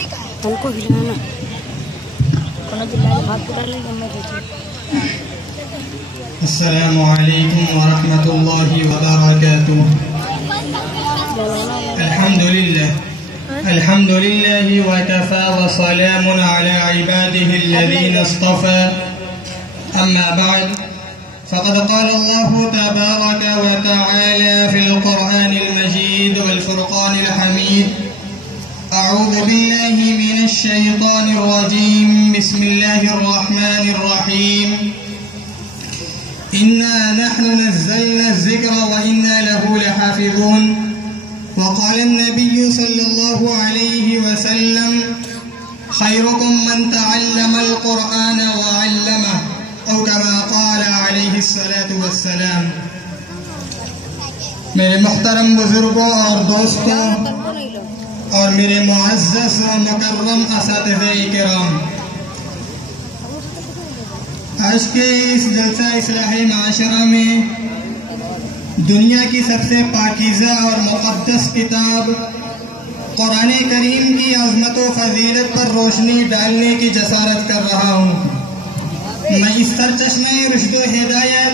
ہم کو ہلانا السلام علیکم ورحمۃ اللہ وبرکاتہ. الحمد للہ وکفى وسلام على عباده الذين اصطفى. اما بعد فقد قال الله تبارك وتعالى في القرآن المجيد والفرقان الحميد: أعوذ بالله من الشيطان الرجيم. بسم الله الرحمن الرحيم. إنا نحن نزلنا الذكر وإنا له لحافظون. وقال النبي صلى الله عليه وسلم: خيركم من تعلم القرآن وعلمه، أو كما قال عليه الصلاة والسلام. میرے محترم بزرگوں اور دوستوں اور میرے معزز و مکرم اساتذہ کرام، آج کے اس جلسہ اصلاحی معاشرہ میں دنیا کی سب سے پاکیزہ اور مقدس کتاب قرآن کریم کی عظمت و فضیلت پر روشنی ڈالنے کی جسارت کر رہا ہوں. میں اس سرچشمہ رشد و ہدایت،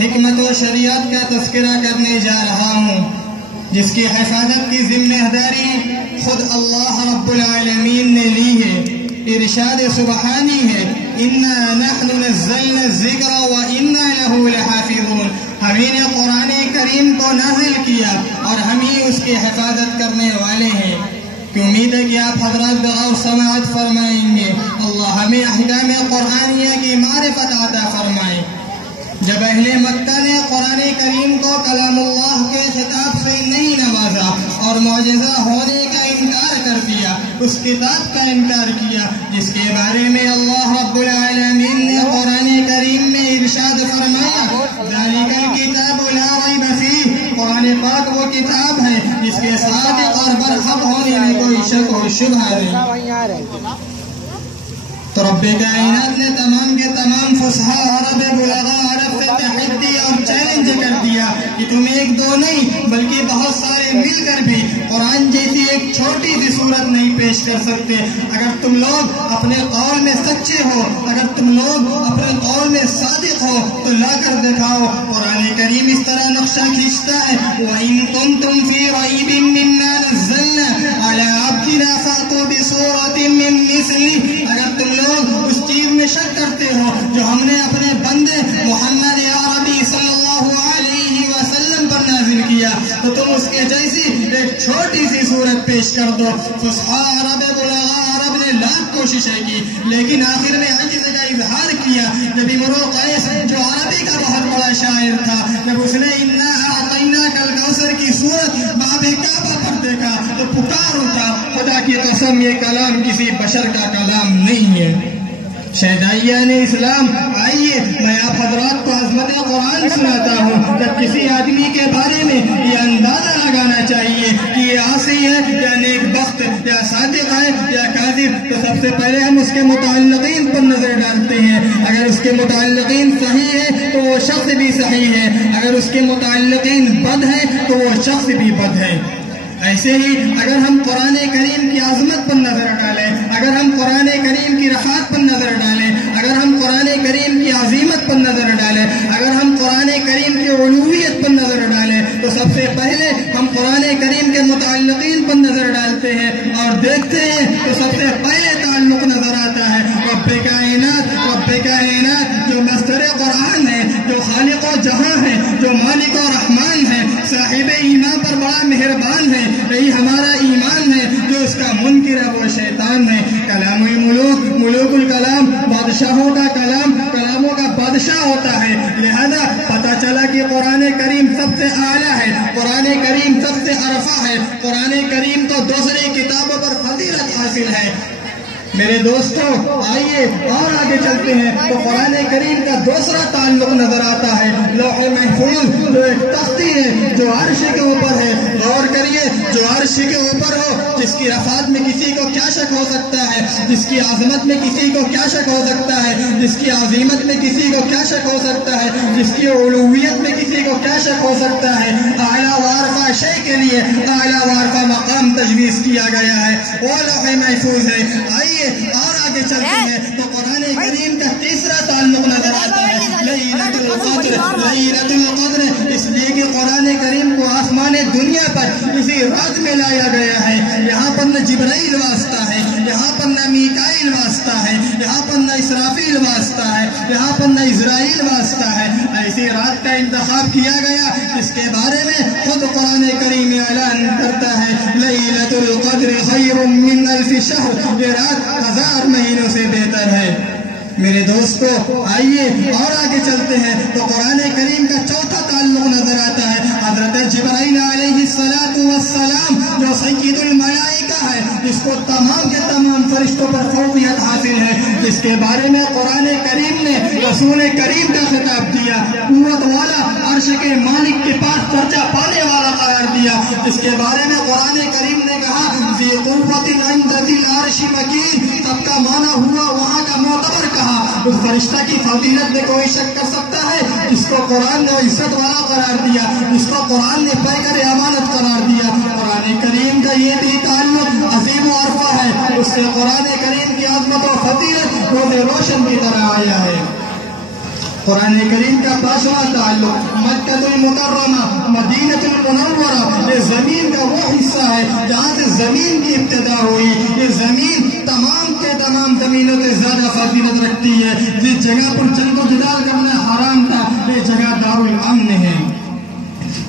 حکمت و شریعت کا تذکرہ کرنے جا رہا ہوں، جس کی حفاظت کی ذمہ داری خود اللہ رب العالمین نے لی ہے. ارشاد سبحانی ہے: اِنَّا نَحْنُ نَزَّلْنَا الذِّكْرَ وَإِنَّا لَهُ لَحَافِظُونَ. ہمیں نے قرآن کریم کو نازل کیا اور ہم ہی اس کی حفاظت کرنے والے ہیں. کہ امید ہے کہ آپ حضرات بغور سماعت فرمائیں گے. اللہ ہمیں احکام قرآنیہ کی معرفت عطا فرمائے. جب اہل مکہ نے قرآن کریم کو کلام اللہ کے خطاب سے نہیں نوازا اور معجزہ ہونے کا انکار کر دیا، اس کتاب کا انکار کیا جس کے بارے میں اللہ رب العالمین نے قرآن کریم میں ارشاد فرمایا: ذالک الکتاب لا ریب فیہ. قرآن پاک وہ کتاب ہے جس کے صادق اور برحق ہونے میں کوئی شک و شبہ نہیں. تو رب کائنات نے تمام کے تمام فصحاء عرب، بلغاء عرب سے تحدی اور چیلنج کر دیا کہ تم ایک دو نہیں بلکہ بہت سارے مل کر بھی قرآن جیسی ایک چھوٹی سی صورت نہیں پیش کر سکتے. اگر تم لوگ اپنے قول میں سچے ہو، اگر تم لوگ اپنے قول میں صادق ہو تو لا کر دکھاؤ. قرآن کریم اس طرح نقشہ کھینچتا ہے: وَإِن كُنتُمْ فِي رَيْبٍ مِّمَّا نَزَّلْنَا عَلَىٰ عَبْدِنَا فَأْتُوا بِسُورَةٍ مِّن مِّثْلِهِ. اگر تم لوگ اس چیز میں شک کرتے ہو جو ہم نے اپنے بندے محمد عربی صلی اللہ علیہ وسلم پر نازل کیا تو تم اس کے جیسی ایک چھوٹی سی صورت پیش کر دو. فصحاء عرب، بلغاء عرب نے لاکھ کوششیں کی لیکن آخر میں عجز کا اظہار کیا. جب امرؤ قیس جو عربی کا بہت بڑا شاعر تھا، جب اس نے اِنَّا أَعْطَيْنَاكَ الْكَوْثَرَ کی صورت باب کعبہ پر دیکھا تو پکار اٹھا: خدا کی قسم یہ کلام کسی بشر کا کلام نہیں ہے. شہدائیان اسلام، آئیے میں آپ حضرات کو عظمت قرآن سناتا ہوں. جب کسی آدمی کے بارے میں یہ اندازہ لگانا چاہیے کہ یہ عاصی ہے یا نیک بخت یا صادق ہے یا کاذب، تو سب سے پہلے ہم اس کے متعلقین پر نظر ڈالتے ہیں. اگر اس کے متعلقین صحیح ہے تو وہ شخص بھی صحیح ہے، اگر اس کے متعلقین بد ہے تو وہ شخص بھی بد ہے. ایسے ہی اگر ہم قرآن کریم کی عظمت پر نظر ڈالیں، اگر ہم قرآن کریم کی رفعت پر نظر ڈالیں، اگر ہم قرآن کریم کی عظیمت پر نظر ڈالیں، اگر ہم قرآن کریم کی علویت پر نظر ڈالیں تو سب سے پہلے ہم قرآن کریم کے متعلقین پر نظر ڈالتے ہیں اور دیکھتے ہیں تو سب سے پہلے تعلق نظر آتا ہے رب کائنات جو مصدر قرآن ہے، جو خالق و جہاں ہے، جو مالک و رحمان ہے، صاحب ایمان پر بڑا مہربان ہے. یہی ہمارا ایمان ہے. جو اس کا منکر ہے وہ شیطان ہے. کلام الملوک، ملوک الکلام، بادشاہوں کا کلام کلاموں کا بادشاہ ہوتا ہے. لہذا پتہ چلا کہ قرآن کریم سب سے اعلیٰ ہے، قرآن کریم سب سے عرفہ ہے، قرآن کریم تو دوسری کتابوں پر فضیلت حاصل ہے. میرے دوستوں آئیے اور آگے چلتے ہیں تو قرآن کریم کا دوسرا تعلق نظر آتا ہے لوح محفوظ، جو ایک تختی ہے جو عرش کے اوپر ہے. غور کریے، جو عرش کے اوپر ہو، جس کی رفعت میں کسی کو کیا شک ہو سکتا ہے، جس کی عظمت میں کسی کو کیا شک ہو سکتا ہے، جس کی عظیمت میں کسی کو کیا شک ہو سکتا ہے، جس کی علویت میں کسی کو کیا شک ہو سکتا ہے. اعلیٰ وارفہ شے کے لیے اعلیٰ وارفہ مقام تجویز کیا گیا ہے، وہ لوح محفوظ ہے. آئیے اور آگے چلتے ہیں تو قرآن کریم کا تیسرا تعلق نظر آتا ہے لیلۃ القدر. لیلۃ القدر اس لیے کہ قرآن کریم کو آسمان دنیا پر اسی رات میں لایا گیا ہے. یہاں پر نہ جبرائیل واسطہ ہے، یہاں پر نہ میکائیل واسطہ ہے، یہاں پر نہ اسرافیل واسطہ ہے، یہاں پر نہ اسرائیل واسطہ ہے. ایسی رات کا انتخاب کیا گیا جس کے بارے میں خود قرآن کریم اعلان کرتا ہے لیلۃ القدر خیر من الف شہر، یہ رات 1000 مہینوں سے بہتر ہے. میرے دوستو آئیے اور آگے چلتے ہیں تو قرآن کریم کا چوتھا تعلق نظر آتا ہے حضرت جبرائیل علیہ السلام جو سید الملائکہ ہے، جس کو تمام کے تمام فرشتوں پر فوقیت حاصل ہے، جس کے بارے میں قرآن کریم نے رسول کریم کا خطاب دیا، قوت والا، عرش کے مالک کے پاس درجہ پانے والا قرار دیا، جس کے بارے میں قرآن کریم نے کہا ذی قوت عند ذی العرش مکین. سب کا معنی ہوا وہاں کا معتبر کہا. اس فرشتہ کی فضیلت میں کوئی شک کر سکتا ہے جس کو قرآن نے عزت والا قرار دیا، جس کو قرآن نے پیکر امانت قرار دیا. قرآن کریم کا یہ بھی تعلق عظیم و عرفہ ہے، اس سے قرآن کریم کی عظمت و فضیلت روز روشن کی طرح آیا ہے. قرآن کریم کا 5واں تعلق مکہ المکرمہ مدینہ المنورہ، یہ زمین کا وہ حصہ ہے جہاں سے زمین کی ابتدا ہوئی. یہ زمین تمام کے تمام زمینوں سے زیادہ فضیلت رکھتی ہے. جس جگہ پر جنگ و جدال کرنا حرام تھا، یہ جگہ دارالامن ہے.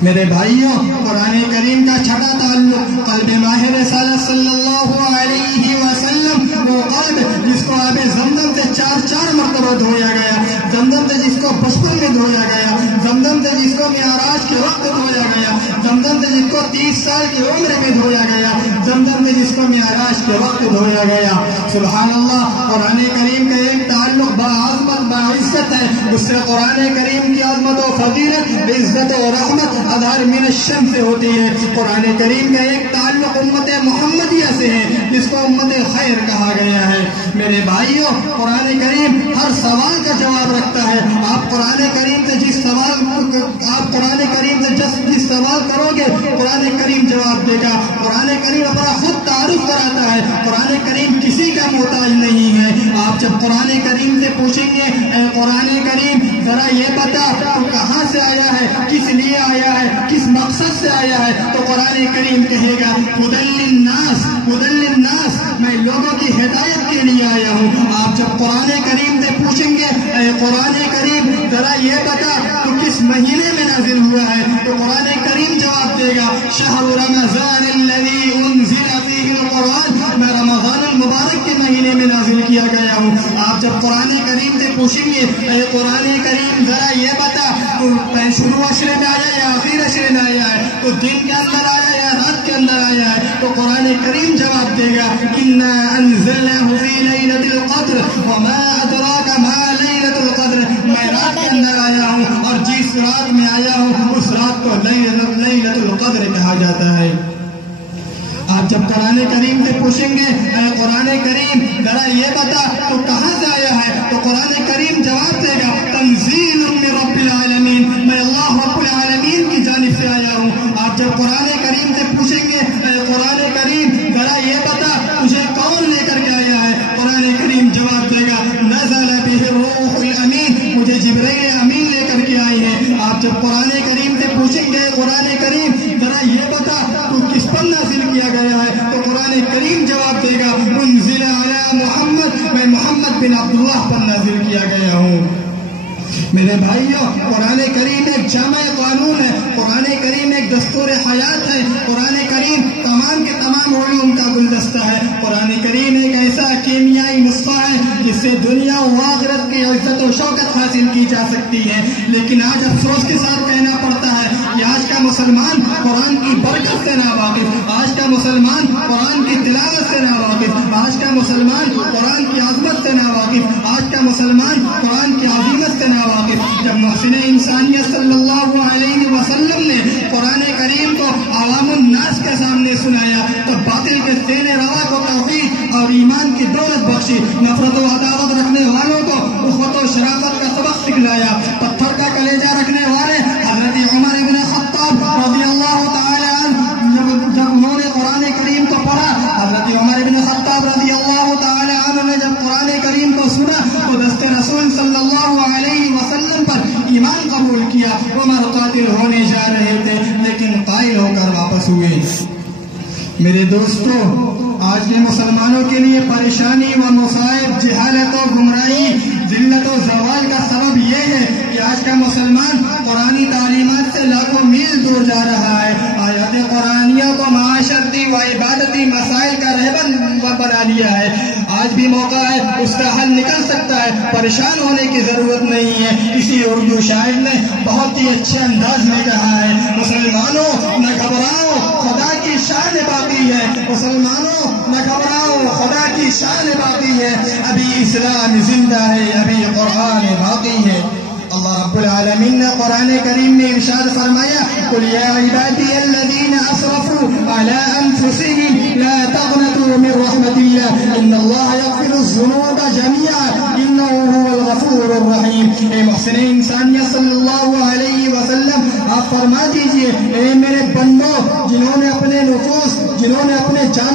میرے بھائیوں قرآن کریم کا چھٹا تعلق قلب ماہ رسالت صلی اللہ علیہ وسلم، وہ قلب جس کو آب زمزم سے 4 مرتبہ دھویا گیا، زمزم سے جس کو بچپن میں دھویا گیا، زمزم سے جس کو معراج کے وقت دھویا گیا، زمزم سے جس کو 30 سال کی عمر میں دھویا گیا، زمزم سے جس کو معراج کے وقت دھویا گیا. سبحان اللہ. قرآن کریم کا ایک تعلق باعظمت باعزت ہے، اس سے قرآن کریم کی عظمت و فضیلت، عزت و رحمت اظہار من الشمس سے ہوتی ہے. قرآن کریم کا ایک تعلق امت محمدیہ سے ہے جس کو امت خیر کہا گیا ہے. میرے بھائیوں قرآن کریم ہر سوال کا جواب رکھتا ہے. آپ قرآن کریم سے جس سوال کرو گے قرآن کریم جواب دے گا. قرآن کریم اپنا خود تعارف کراتا ہے. قرآن کریم کسی کا محتاج نہیں ہے. آپ جب قرآن کریم سے پوچھیں گے اے قرآن کریم ذرا یہ بتا تو کہاں سے آیا ہے، کس لیے آیا ہے، کس مقصد سے آیا ہے، تو قرآن کریم کہے گا ہدی للناس، میں لوگوں کی ہدایت کے لیے آیا ہوں. آپ جب قرآن کریم سے پوچھیں گے اے قرآن کریم ذرا یہ بتا تو کس مہینے میں نازل ہوا ہے، تو قرآن کریم جواب دے گا شہر رمضان الذی انزل فیہ القرآن، میں رمضان المبارک کے مہینے میں نازل کیا گیا ہوں. آپ جب قرآن کریم سے پوچھیں گے اے قرآن کریم ذرا یہ بتا تو شروع عشرے میں آیا یا آخر عشرے میں آیا ہے، تو دن کے اندر آیا یا رات کے اندر آیا ہے، تو قرآن کریم جواب دے گا انا انزلناہ فی لیلۃ القدر وما ادراک ما لیلۃ القدر، میں رات کے اندر آیا ہوں اور جس رات میں آیا ہوں اس رات کو لیلۃ القدر کہا جاتا ہے. آپ جب قرآن کریم سے پوچھیں گے اے قرآن کریم ذرا یہ بتا تو کہاں سے آیا ہے، تو قرآن کریم جواب دے گا تنزیل من رب العالمین، میں اللہ رب العالمین کی جانب سے آیا ہوں. آپ جب قرآن کریم سے پوچھیں گے اے قرآن کریم ذرا یہ بتا تجھے کون لے کر کے آیا ہے، قرآن کریم جواب دے گا نزل بہ الروح الامین، مجھے جبرائیل امین لے کر کے آئی ہے. آپ جب قرآن کریم سے پوچھیں گے قرآن کریم ذرا یہ بتا تو کس پر نازل کیا گیا ہے، تو قرآن کریم جواب دے گا انزل علی محمد، میں محمد بن عبداللہ پر نازل کیا گیا ہوں. میرے بھائیوں قرآن کریم ایک جامع قانون ہے، قرآن کریم ایک دستور حیات ہے، قرآن کریم تمام کے تمام علوم کا گلدستہ ہے. قرآن کریم ایک ایسا کیمیائی نسخہ ہے جس سے دنیا و آخرت کی عزت و شوکت حاصل کی جا سکتی ہے. لیکن آج افسوس کے ساتھ کہنا پڑتا ہے کہ آج کا مسلمان قرآن کی برکت سے ناواقف، آج کا مسلمان قرآن کی تلاوت سے ناواقف، آج کا مسلمان قرآن مسلمان قرآن کی عظیمت سے ناواقف. جب محسن انسانیت صلی اللہ علیہ وسلم نے قرآن کریم کو عوام الناس کے سامنے سنایا تو باطل کے سینے روا کو توحید اور ایمان کی دولت بخشی. نفرت و عداوت رکھنے والوں کو اخوت و شرافت کا سبق سکھلایا. پتھر کا کلیجہ رکھنے والے حضرت عمر ابن خطاب رضی اللہ تعالی عنہ جب انہوں نے قرآن کریم کو پڑھا، حضرت عمر ابن خطاب رضی اللہ تعالی عنہ نے جب قرآن کریم کو سنا تو دست رسول صلی اللہ علیہ وسلم پر ایمان قبول کیا. عمر قاتل ہونے جا رہے تھے لیکن قائل ہو کر واپس ہوئے. میرے دوستو، آج کے مسلمانوں کے لیے پریشانی و مصائب، جہالت و گمراہی، ذلت و زوال کا سبب یہ ہے کہ آج کا مسلمان قرآنی تعلیمات سے لاکھوں میل دور جا رہا ہے. آیات قرآنیہ کو معاشرتی و عبادتی مسائل کا رہبر بنا لیا ہے. آج بھی موقع ہے، اس کا حل نکل سکتا ہے، پریشان ہونے کی ضرورت نہیں ہے. اسی اردو شاعر نے بہت ہی اچھے انداز میں کہا ہے، مسلمانوں نہ گھبراؤ، خدا کی شان باقی ہے. مسلمانوں نہ گھبراؤ، خدا کی شان باقی ہے. ابھی اسلام زندہ ہے، ابھی قرآن باقی ہے. اللہ رب العالمین نے قرآن کریم میں ارشاد فرمایا، قل یا عبادی الذین اسرفوا علی انفسهم لا تقنطوا من رحمت اللہ ان اللہ یغفر الذنوب جميعا انہ هو الغفور الرحیم. اے محسن انسانیت صلی اللہ علیہ وسلم، آپ فرما دیجئے، اے میرے بندو جنہوں نے اپنے نفوس، جنہوں نے اپنے جان